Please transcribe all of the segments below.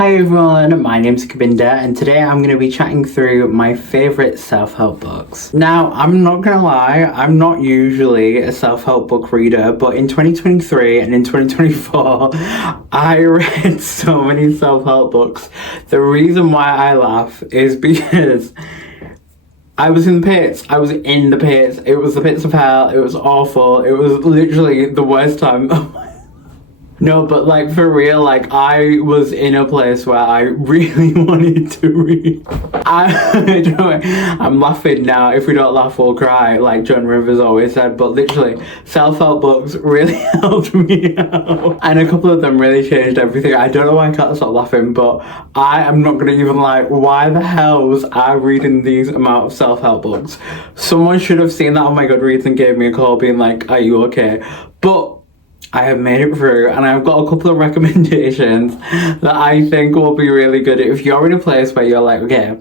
Hi everyone, my name's Kabinda and today I'm going to be chatting through my favourite self-help books. Now, I'm not going to lie, I'm not usually a self-help book reader, but in 2023 and in 2024, I read so many self-help books. The reason why I laugh is because I was in the pits. I was in the pits. It was the pits of hell. It was awful. It was literally the worst time. No, but like for real, like I was in a place where I really wanted to read. I'm laughing now. If we don't laugh, we'll cry, like Joan Rivers always said. But literally, self-help books really helped me out. And a couple of them really changed everything. I don't know why I can't stop laughing, but I am not gonna even lie. Why the hell was I reading these amount of self-help books? Someone should have seen that on my Goodreads and gave me a call being like, are you okay? But I have made it through and I've got a couple of recommendations that I think will be really good if you're in a place where you're like, okay,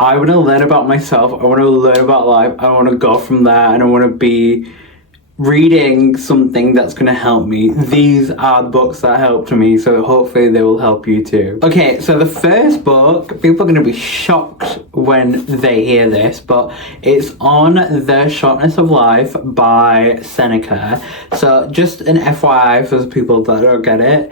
I want to learn about myself, I want to learn about life, I want to go from there and I want to be reading something that's going to help me. These are the books that helped me, so hopefully they will help you too. Okay, so the first book, people are going to be shocked when they hear this, but it's On the Shortness of Life by Seneca. So just an FYI for the people that don't get it.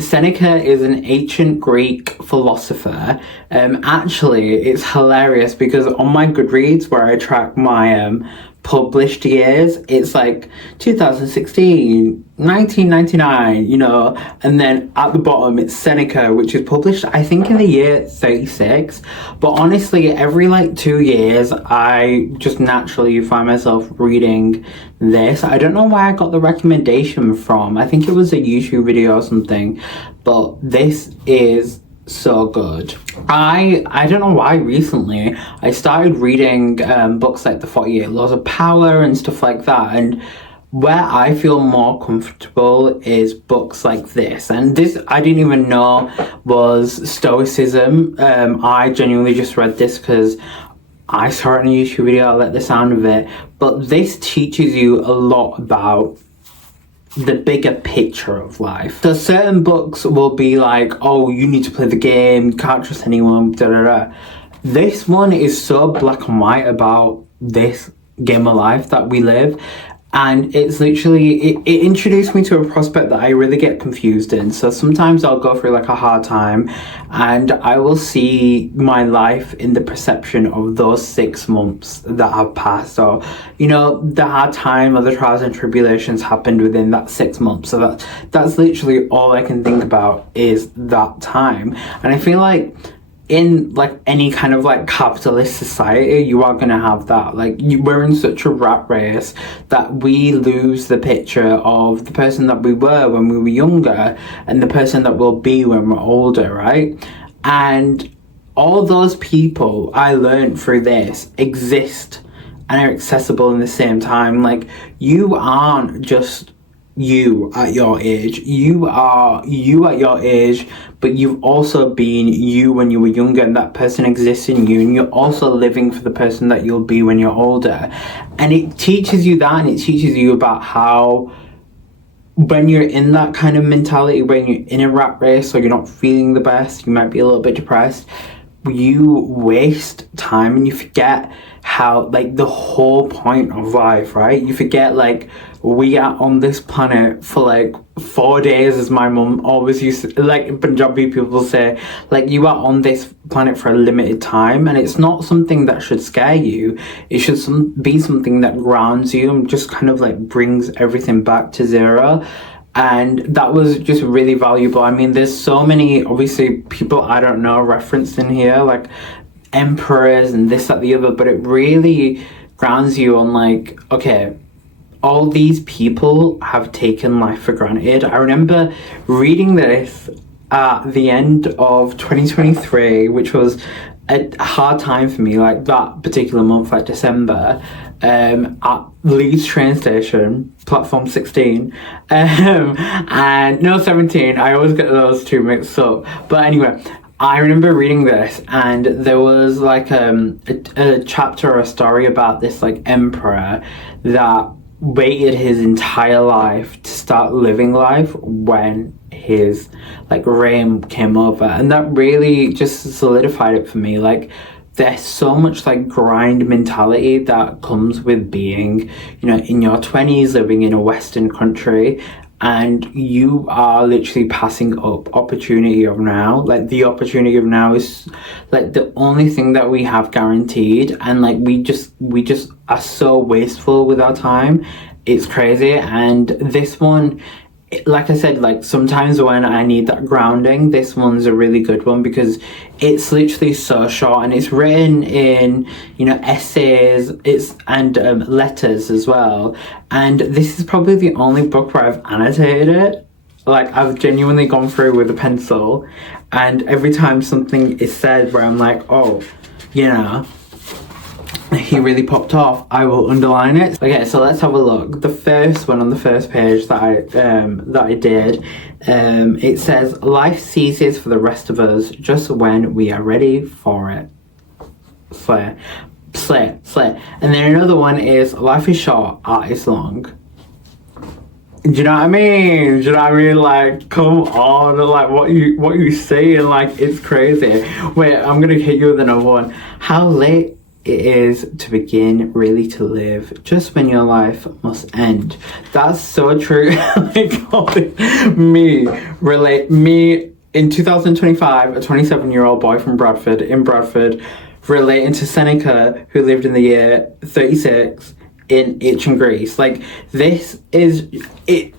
Seneca is an ancient Greek philosopher. Actually, it's hilarious because on my Goodreads, where I track my published years, it's like 2016, 1999, you know, and then at the bottom it's Seneca, which is published I think in the year 36. But honestly, every like 2 years I just naturally find myself reading this. I don't know where I got the recommendation from. I think it was a YouTube video or something, but this is so good. I don't know why recently I started reading books like The 48 Laws of Power and stuff like that, and where I feel more comfortable is books like this. And this I didn't even know was Stoicism. I genuinely just read this because I saw it in a YouTube video. I like the sound of it, but this teaches you a lot about the bigger picture of life. So certain books will be like, oh, you need to play the game, you can't trust anyone, da da da. This one is so black and white about this game of life that we live. And it's literally, it introduced me to a prospect that I really get confused in. So sometimes I'll go through like a hard time and I will see my life in the perception of those 6 months that have passed. Or, you know, the hard time or the trials and tribulations happened within that 6 months. So that's literally all I can think about is that time. And I feel like in like any kind of like capitalist society, you are going to have that. Like we're in such a rat race that we lose the picture of the person that we were when we were younger and the person that we'll be when we're older, right? And all those people I learned through this exist and are accessible in the same time. Like you aren't just you at your age, you are you at your age, but you've also been you when you were younger, and that person exists in you, and you're also living for the person that you'll be when you're older. And it teaches you that, and it teaches you about how when you're in that kind of mentality, when you're in a rat race or you're not feeling the best, you might be a little bit depressed, you waste time and you forget how, like, the whole point of life, right? You forget, like, we are on this planet for like 4 days, as my mum always used to, like Punjabi people say, like you are on this planet for a limited time, and it's not something that should scare you. It should be something that grounds you and just kind of like brings everything back to zero. And that was just really valuable. I mean, there's so many, obviously, people I don't know referenced in here, like emperors and this, that, the other, but it really grounds you on like, okay, all these people have taken life for granted. I remember reading this at the end of 2023, which was a hard time for me, like that particular month, like December, at Leeds train station, platform 16, and no, 17, I always get those two mixed up. But anyway, I remember reading this, and there was like a chapter or a story about this like emperor that waited his entire life to start living life when his like reign came over, and that really just solidified it for me. Like, there's so much like grind mentality that comes with being, you know, in your 20s, living in a Western country, and you are literally passing up opportunity of now. Like, the opportunity of now is like the only thing that we have guaranteed, and like we just are so wasteful with our time. It's crazy. And this one, like I said, like sometimes when I need that grounding, this one's a really good one because it's literally so short, and it's written in, you know, essays, and letters as well. And this is probably the only book where I've annotated it. Like, I've genuinely gone through with a pencil, and every time something is said where I'm like, oh, you know, he really popped off, I will underline it. Okay, so let's have a look. The first one on the first page that I did, it says, life ceases for the rest of us just when we are ready for it. Slay. And then another one is, life is short, art is long. Do you know what I mean? Do you know what I mean? Like, come on, like what you saying, like, it's crazy. Wait, I'm gonna hit you with another one. How late it is to begin really to live, just when your life must end. That's so true. Like, me in 2025, a 27-year-old boy from Bradford, relating to Seneca, who lived in the year 36 in ancient Greece. Like, this is it.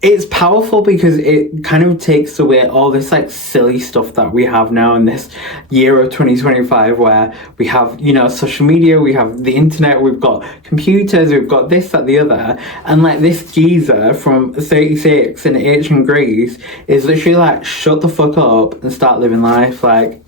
It's powerful because it kind of takes away all this like silly stuff that we have now in this year of 2025, where we have, you know, social media, we have the internet, we've got computers, we've got this, that, the other, and like this geezer from 36 in ancient Greece is literally like, shut the fuck up and start living life. Like,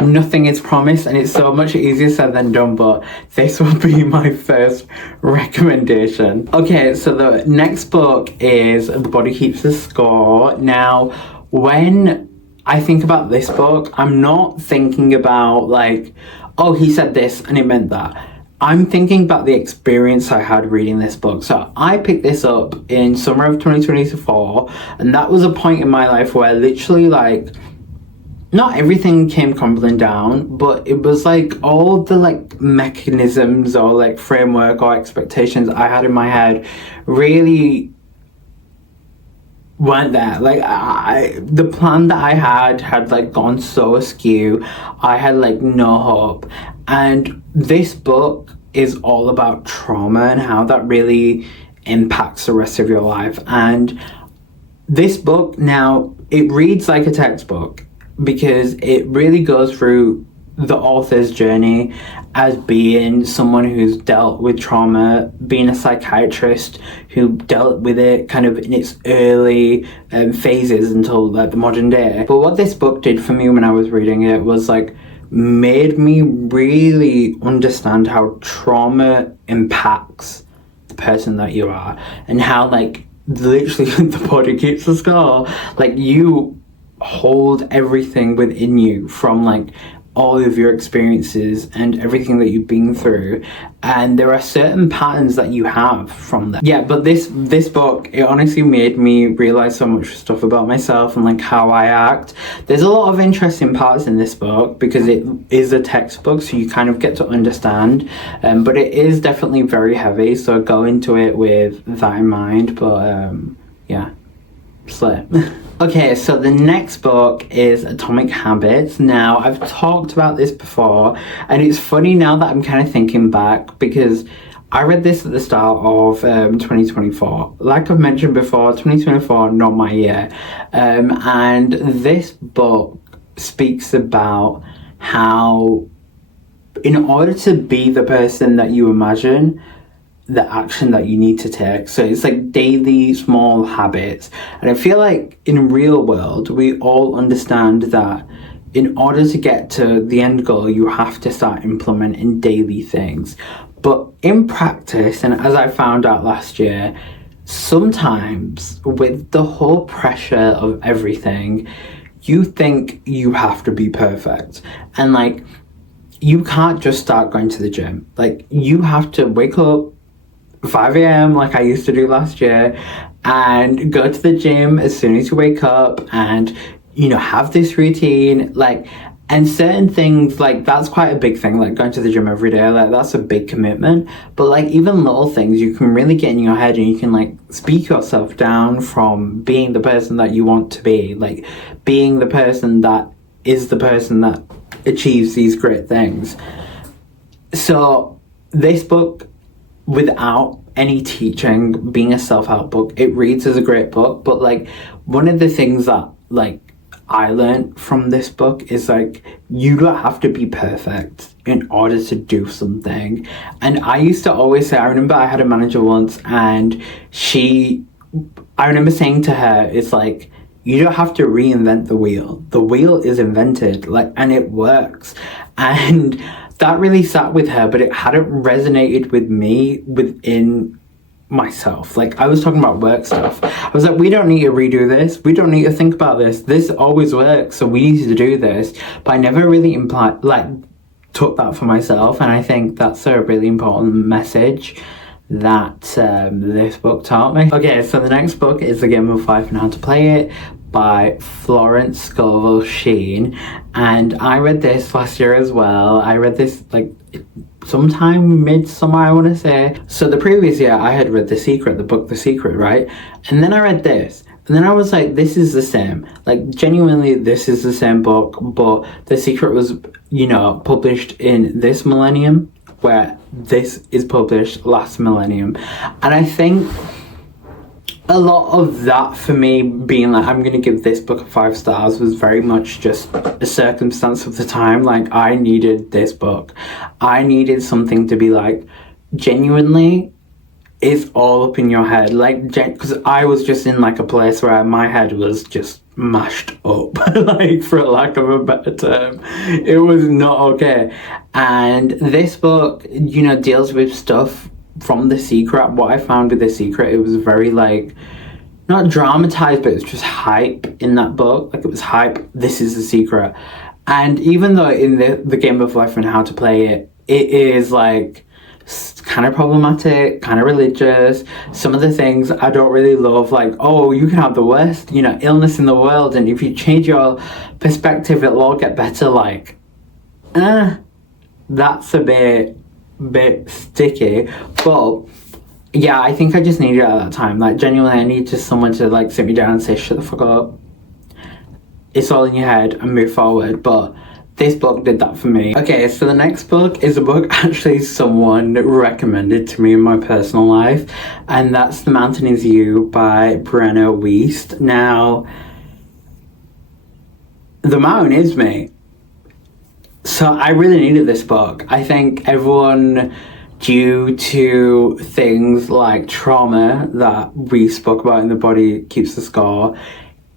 nothing is promised, and it's so much easier said than done, but this will be my first recommendation. Okay, so the next book is The Body Keeps the Score. Now, when I think about this book, I'm not thinking about like, oh, he said this and it meant that. I'm thinking about the experience I had reading this book. So I picked this up in summer of 2024, and that was a point in my life where literally like, not everything came crumbling down, but it was like all the like mechanisms or like framework or expectations I had in my head really weren't there. Like, the plan that I had like gone so askew. I had like no hope. And this book is all about trauma and how that really impacts the rest of your life. And this book, now, it reads like a textbook, because it really goes through the author's journey as being someone who's dealt with trauma, being a psychiatrist who dealt with it kind of in its early phases until like the modern day. But what this book did for me when I was reading it was like, made me really understand how trauma impacts the person that you are, and how like literally the body keeps the score. Like, you hold everything within you from like all of your experiences and everything that you've been through, and there are certain patterns that you have from that. Yeah, but this book, it honestly made me realize so much stuff about myself and like how I act. There's a lot of interesting parts in this book because it is a textbook, so you kind of get to understand, but it is definitely very heavy, so go into it with that in mind. But yeah, slay. Okay, so the next book is Atomic Habits. Now, I've talked about this before, and it's funny now that I'm kind of thinking back, because I read this at the start of 2024. Like I've mentioned before, 2024, not my year. And this book speaks about how, in order to be the person that you imagine, the action that you need to take. So it's like daily small habits. And I feel like in real world, we all understand that in order to get to the end goal, you have to start implementing daily things. But in practice, and as I found out last year, sometimes with the whole pressure of everything, you think you have to be perfect. And like, you can't just start going to the gym. Like, you have to wake up 5 a.m. like I used to do last year, and go to the gym as soon as you wake up, and have this routine, like, and certain things, like, that's quite a big thing, like going to the gym every day, like, that's a big commitment. But like, even little things, you can really get in your head, and you can like speak yourself down from being the person that you want to be, like being the person that is the person that achieves these great things. So this book, without any teaching, being a self-help book, it reads as a great book. But like, one of the things that like I learned from this book is like, you don't have to be perfect in order to do something. And I used to always say, I remember I had a manager once, and I remember saying to her, it's like, you don't have to reinvent the wheel. The wheel is invented, like, and it works. And that really sat with her, but it hadn't resonated with me within myself. Like, I was talking about work stuff. I was like, we don't need to redo this. We don't need to think about this. This always works, so we need to do this. But I never really took that for myself, and I think that's a really important message that this book taught me. Okay, so the next book is The Game of Life and How to Play It by Florence Scovel Sheen, and I read this last year as well. I read this like sometime midsummer, I want to say. So the previous year I had read The Secret, the book The Secret, right? And then I read this, and then I was like, this is the same. Like, genuinely, this is the same book, but The Secret was, published in this millennium, where this is published last millennium. And I think a lot of that for me being like, I'm gonna give this book 5 stars, was very much just a circumstance of the time. Like, I needed this book. I needed something to be like, genuinely, it's all up in your head. Like, because I was just in like a place where my head was just mashed up, like, for lack of a better term. It was not okay. And this book, deals with stuff from The Secret. What I found with The Secret, it was very like, not dramatized, but it was just hype in that book. Like, it was hype. This is The Secret. And even though in the Game of Life and How to Play It, it is like kind of problematic, kind of religious. Some of the things I don't really love, like, oh, you can have the worst, illness in the world, and if you change your perspective, it'll all get better. Like, that's a bit sticky. But yeah, I think I just needed it at that time. Like, genuinely, I need just someone to like sit me down and say, shut the fuck up, it's all in your head, and move forward. But this book did that for me. Okay, so the next book is a book actually someone recommended to me in my personal life, and that's The Mountain Is You by Brenna Wiest. Now, the mountain is me. So I really needed this book. I think everyone, due to things like trauma that we spoke about in The Body Keeps the Score,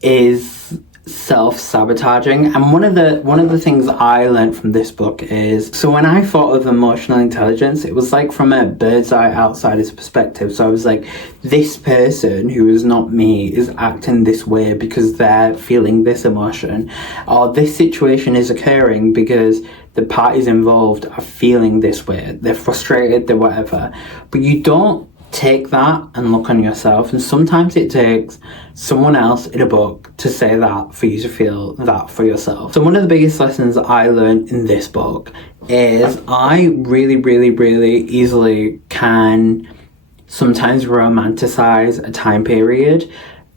is self-sabotaging. And one of the things I learned from this book is, so when I thought of emotional intelligence, it was like from a bird's eye outsider's perspective. So I was like, this person who is not me is acting this way because they're feeling this emotion, or this situation is occurring because the parties involved are feeling this way, they're frustrated, they're whatever. But you don't take that and look on yourself, and sometimes it takes someone else in a book to say that for you to feel that for yourself. So one of the biggest lessons I learned in this book is I really, really, really easily can sometimes romanticize a time period.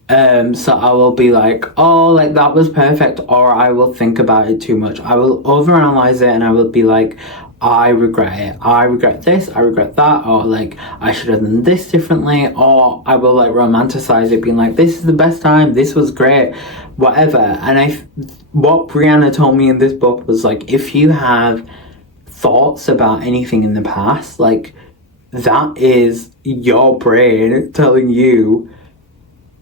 So I will be like, oh, like, that was perfect, or I will think about it too much. I will overanalyze it, and I will be like, I regret it. I regret this, I regret that, or like, I should have done this differently, or I will like romanticize it, being like, this is the best time, this was great, whatever. And what Brianna told me in this book was like, if you have thoughts about anything in the past, like, that is your brain telling you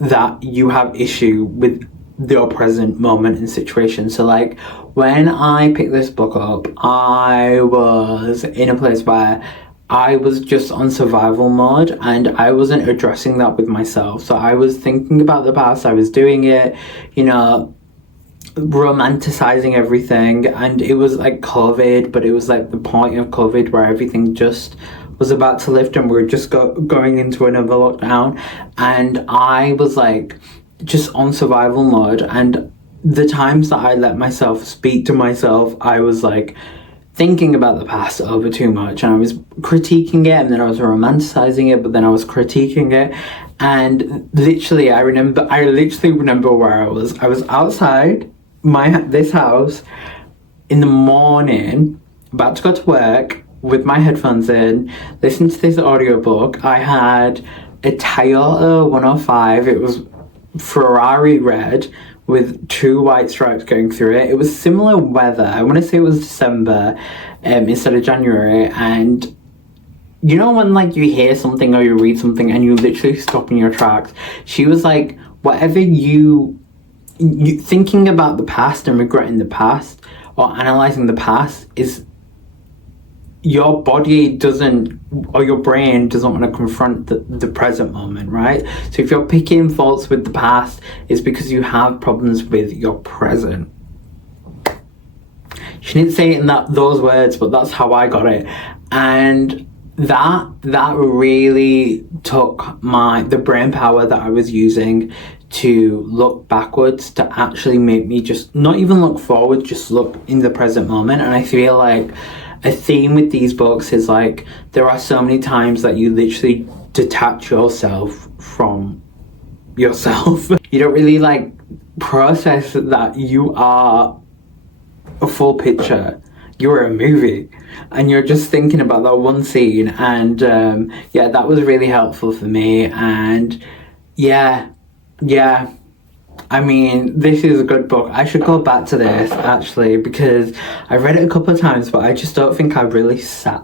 that you have issue with your present moment and situation. So like, when I picked this book up, I was in a place where I was just on survival mode, and I wasn't addressing that with myself. So I was thinking about the past, I was doing it, romanticizing everything, and it was like COVID, but it was like the point of COVID where everything just was about to lift and we were just going into another lockdown, and I was like just on survival mode. And the times that I let myself speak to myself, I was like thinking about the past over too much, and I was critiquing it, and then I was romanticizing it, but then I was critiquing it. And literally I literally remember where I was outside this house in the morning, about to go to work with my headphones in, listening to this audiobook. I had a Toyota 105. It was Ferrari red with 2 white stripes going through it. It was similar weather. I want to say it was December instead of January. And you know when like you hear something or you read something and you literally stop in your tracks? She was like, whatever you thinking about the past and regretting the past or analysing the past is your body doesn't, or your brain doesn't want to confront the present moment, right? So if you're picking faults with the past, it's because you have problems with your present. She didn't say it in those words, but that's how I got it. And that really took the brain power that I was using to look backwards to actually make me just not even look forward, just look in the present moment. And I feel like a theme with these books is like there are so many times that you literally detach yourself from yourself. You don't really like process that you are a full picture. You're a movie and you're just thinking about that one scene. And yeah, that was really helpful for me. And yeah, I mean, this is a good book. I should go back to this actually, because I read it a couple of times, but I just don't think I really sat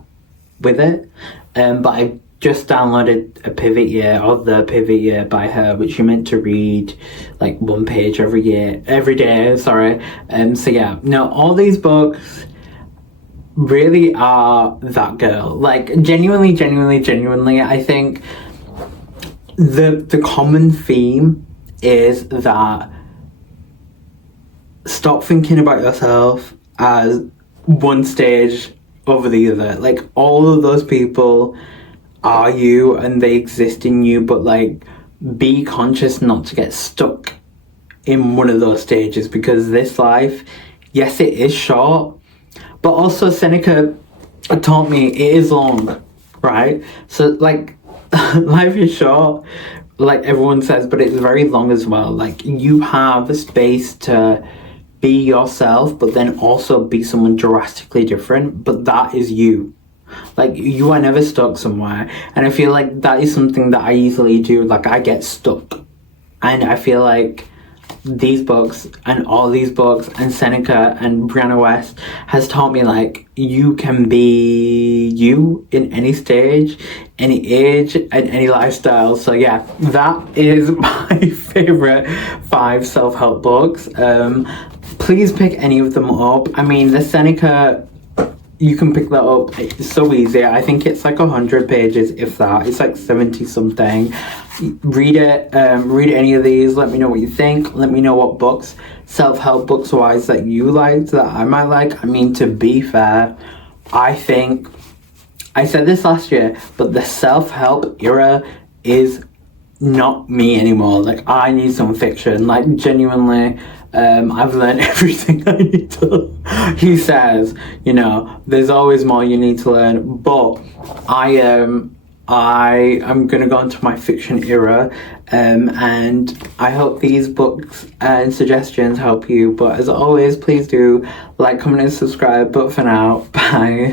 with it. But I just downloaded a Pivot Year, or The Pivot Year by her, which you're meant to read like 1 page every day, sorry. So yeah, no, all these books really are that girl. Like genuinely, I think the common theme is that stop thinking about yourself as one stage over the other. Like all of those people are you and they exist in you, but like be conscious not to get stuck in one of those stages, because this life, yes, it is short, but also Seneca taught me it is long, right? So like life is short, like everyone says, but it's very long as well. Like you have a space to be yourself, but then also be someone drastically different, but that is you. Like you are never stuck somewhere. And I feel like that is something that I easily do. Like I get stuck, and I feel like these books and all these books and Seneca and Brianna West has taught me like you can be you in any stage, any age, and any lifestyle. So yeah, that is my favorite 5 self-help books. Please pick any of them up. I mean, the Seneca, you can pick that up, it's so easy. I think it's like 100 pages, if that. It's like 70 something. Read it, read any of these, let me know what you think. Let me know what books, self-help books wise, that you liked, that I might like. I mean, to be fair, I think, I said this last year, but the self-help era is not me anymore. Like I need some fiction, like genuinely. I've learned everything I need to. He says, you know, there's always more you need to learn, but I am going to go into my fiction era, and I hope these books and suggestions help you. But as always, please do like, comment and subscribe. But for now, bye.